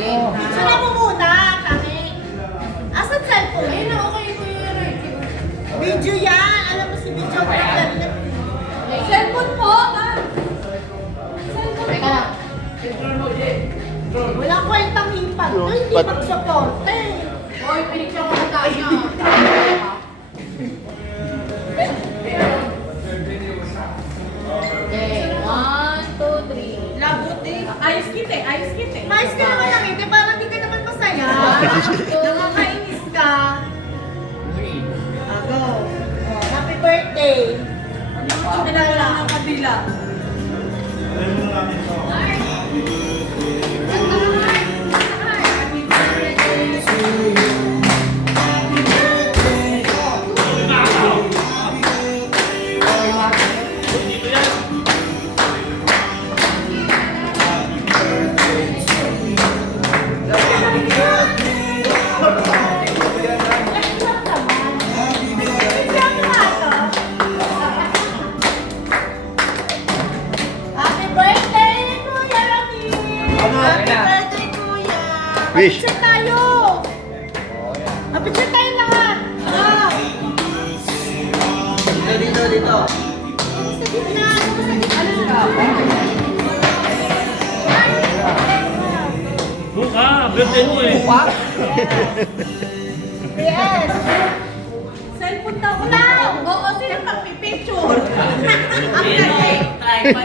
Picture na mo muna kami. Asan cellphone? Ayun na, okay ko yung right. Video yan. Alam mo si video ko. Cellphone po, ah. Cellphone Teka po. lang. Walang kwentang hipag. Ito hindi magsuporte. Hoy, pinicture ko na tayo. Okay, 1, 2, 3. Labot eh. Ayos kit eh. Ayos kit eh. Mais ka naman lang ito. Parang hindi ka naman masaya. Nakakainis ka. Go. Oh, happy birthday. Pinala ng kabila. Happy birthday, Kuya Rocky! Happy birthday, Kuya! Wish. Picture tayo! Picture tayo lahat! Ah! Dito. Sa gitna! Sa gitna! Buka, birthday mo eh. Yes! Cellphone daw ko lang. Oo, sino pagpipicture? Ang galing. Try pa